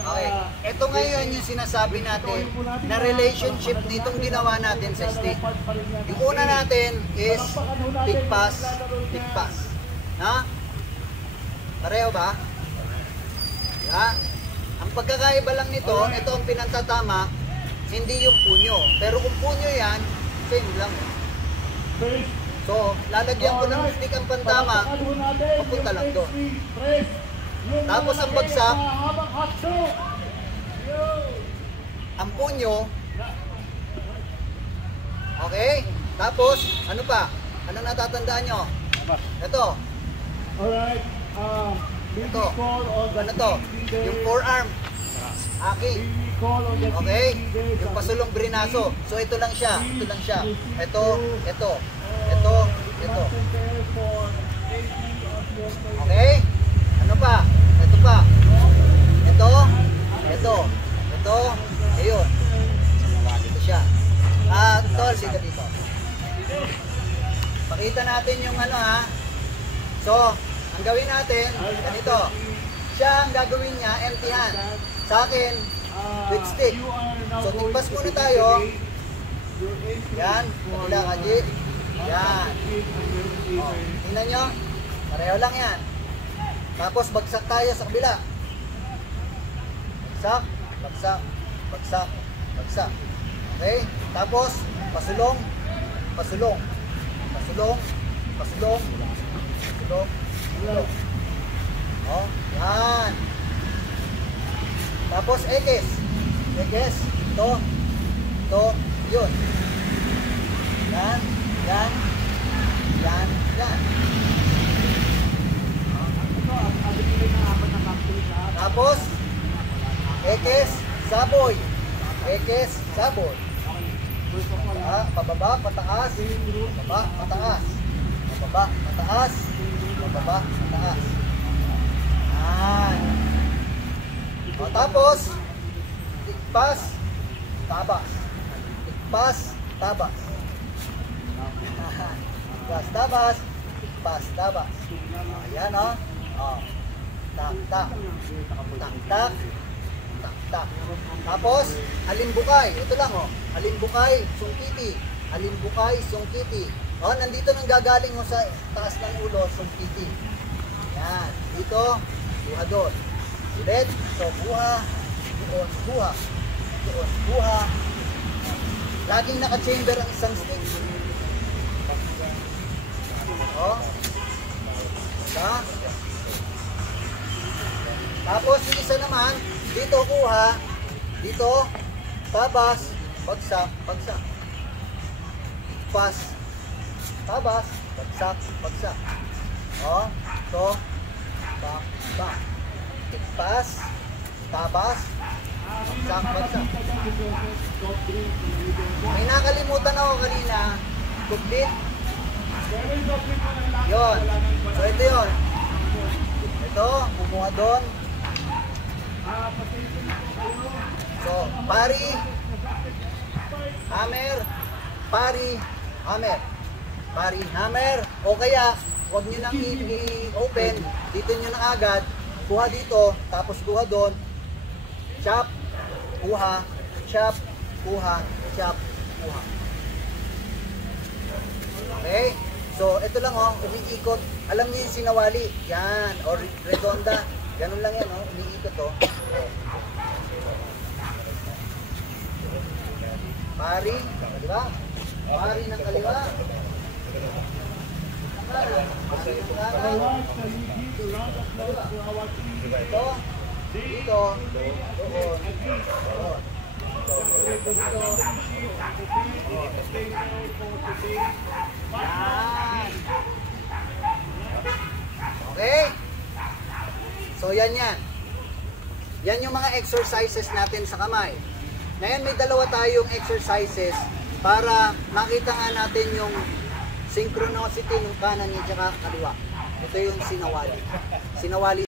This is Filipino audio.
Okay. Ito ngayon yung sinasabi natin na relationship nitong ginawa natin sa stick. Yung una natin is tigpas, tigpas. Ha? Pareho ba? Yeah. Ang pagkakaiba lang nito, ito ang pinantatama, hindi yung punyo. Pero kung punyo yan, same lang. So, lalagyan ko ng stick ang pantama, papunta lang doon. Tapos ang bagsak, ang punyo, okay? Tapos, ano pa? Ano natatandaan nyo? Ito. Alright, ito. Ano to? Yung forearm. Aki. Okay? Yung pasulong brinaso. So, ito lang siya. Ito lang siya. Ito, ito. Ito, ito. Okay? Ano pa? Ito pa. Ito, ito. Ito, ayun. Ito siya. Tol, sige dito. Pakita natin yung ano ha. So, ang gawin natin, ganito. Siya ang gagawin niya, empty hand. Sa akin, with stick. So, tigpas muna tayo. Yan. Kabila, Kaji. Yan. O, tingnan nyo. Pareho lang yan. Tapos, bagsak tayo sa kabila. Bagsak, bagsak, bagsak, bagsak. Okay? Tapos, pasulong, pasulong, pasulong, pasulong, pasulong, pasulong. O, yan. Tapos, ekes. Ekes. Ito. Ito. Yun. Yan. Yan. Yan. Yan. Tapos, ekes. Saboy. Ekes. Saboy. Pababa, pataas. Pababa, pataas. Pababa, pataas. Pababa, pataas. Yan. O, tapos, tigpas, tabas. Tigpas, tabas. Tigpas, tabas. Tigpas, tabas. Ayan o. Tak, tak. Tak, tak. Tak, tak. Tapos, alimbukay. Ito lang o. Alimbukay, sungkiti. Alimbukay, sungkiti. O, nandito nang gagaling mo sa taas ng ulo, sungkiti. Yan. Dito, buha doon. Ulit. So, buha. Doon, buha. Doon, buha. Laging naka-chamber ang isang stick. O. Diba? Tapos, yung isa naman, dito kuha. Dito, tabas, bagsak, bagsak. Pas, tabas, bagsak, bagsak. O. So, back, back. Tigpas, tabas, bagsak, bagsak. May nakalimutan ako kanina. Kublit. Yun. So ito yun. Ito, kumuha doon. So, pari, hammer, pari, hammer. Pari, hammer. O kaya, huwag nyo nang i-open. Dito nyo na agad. Kuha dito, tapos kuha doon. Chop, kuha, chop, kuha, chop, kuha. Okay? So, ito lang oh, umiikot. Alam niyo yung sinawali. Yan, o redonda. Ganun lang yan oh, umiikot oh. Pari, di ba? Pari ng kaliwa. Dito, dito, doon, doon. Okay? So yan yan. Yan yung mga exercises natin sa kamay. Ngayon may dalawa tayong exercises para makita nga natin yung synchronicity ng kanan at kaliwa. Ito yung sinawali. Sinawali